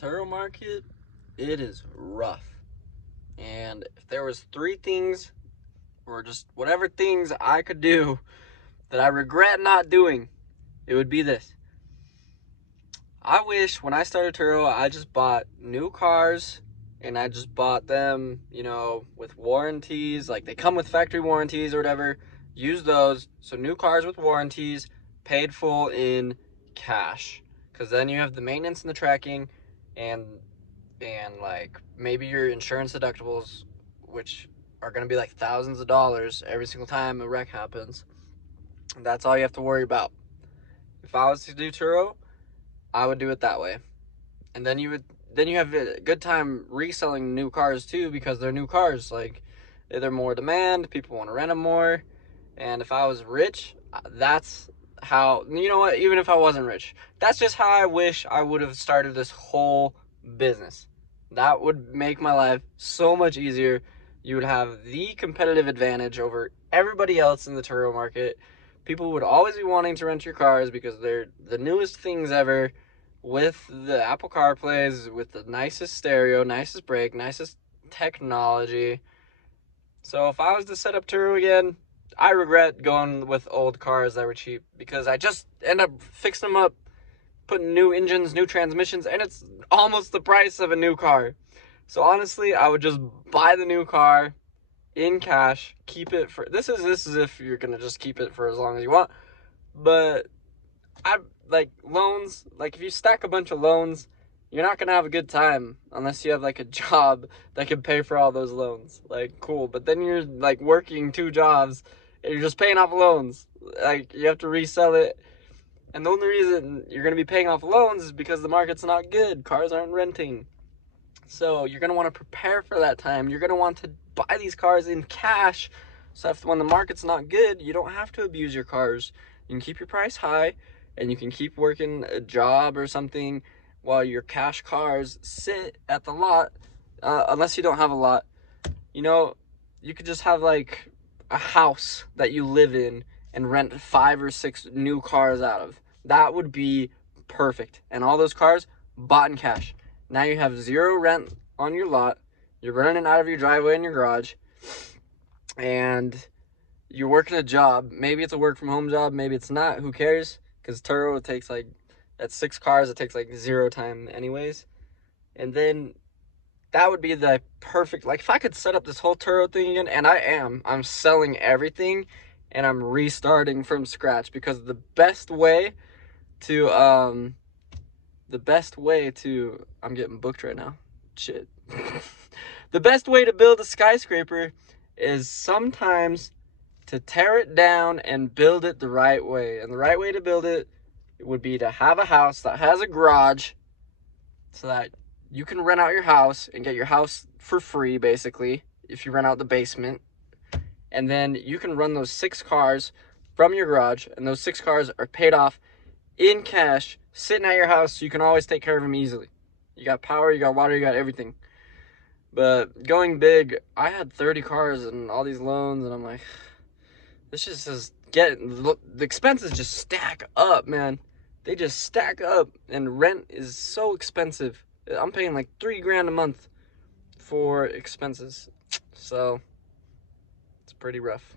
Turo market, it is rough. And if there was three things or just whatever things I could do that I regret not doing, it would be this. I wish when I started Turo, I just bought new cars and I just bought them, with warranties. Like they come with factory warranties or whatever. Use those. So new cars with warranties, paid full in cash. Because then you have the maintenance and the tracking and like maybe your insurance deductibles, which are going to be like thousands of dollars every single time a wreck happens. And that's all you have to worry about. If I was to do Turo, I would do it that way. And then you have a good time reselling new cars too, because they're new cars. Like they're more demand, people want to rent them more. And if I was rich, that's how, even if I wasn't rich, that's just how I wish I would have started this whole business. That would make my life so much easier. You would have the competitive advantage over everybody else in the Turo market. People would always be wanting to rent your cars because they're the newest things ever, with the Apple CarPlays, with the nicest stereo, nicest brake, nicest technology. So if I was to set up Turo again, I regret going with old cars that were cheap, because I just end up fixing them up, putting new engines, new transmissions, and it's almost the price of a new car. So honestly, I would just buy the new car in cash, keep it for, this is if you're gonna just keep it for as long as you want. But I like loans. Like if you stack a bunch of loans, you're not gonna have a good time unless you have like a job that can pay for all those loans. Like cool, but then you're like working two jobs and you're just paying off loans. Like you have to resell it, and the only reason you're gonna be paying off loans is because the market's not good. Cars aren't renting. So you're gonna want to prepare for that time. You're gonna want to buy these cars in cash, so if when the market's not good, you don't have to abuse your cars. You can keep your price high, and you can keep working a job or something while your cash cars sit at the lot. Unless you don't have a lot, you could just have like a house that you live in and rent 5 or 6 new cars out of. That would be perfect. And all those cars bought in cash. Now you have zero rent on your lot. You're running it out of your driveway and your garage. And you're working a job. Maybe it's a work from home job. Maybe it's not. Who cares? Because Turo takes like, at 6 cars, it takes like 0 time anyways. And then that would be the perfect, like if I could set up this whole Turo thing again, and I'm selling everything and I'm restarting from scratch, because the best way to, I'm getting booked right now. Shit. The best way to build a skyscraper is sometimes to tear it down and build it the right way. And the right way to build it would be to have a house that has a garage, so that you can rent out your house and get your house for free, basically, if you rent out the basement. And then you can run those 6 cars from your garage, and those 6 cars are paid off in cash, sitting at your house, so you can always take care of them easily. You got power, you got water, you got everything. But going big, I had 30 cars and all these loans, and I'm like, this just is the expenses just stack up, man. They just stack up, and rent is so expensive. I'm paying like $3,000 a month for expenses. So it's pretty rough.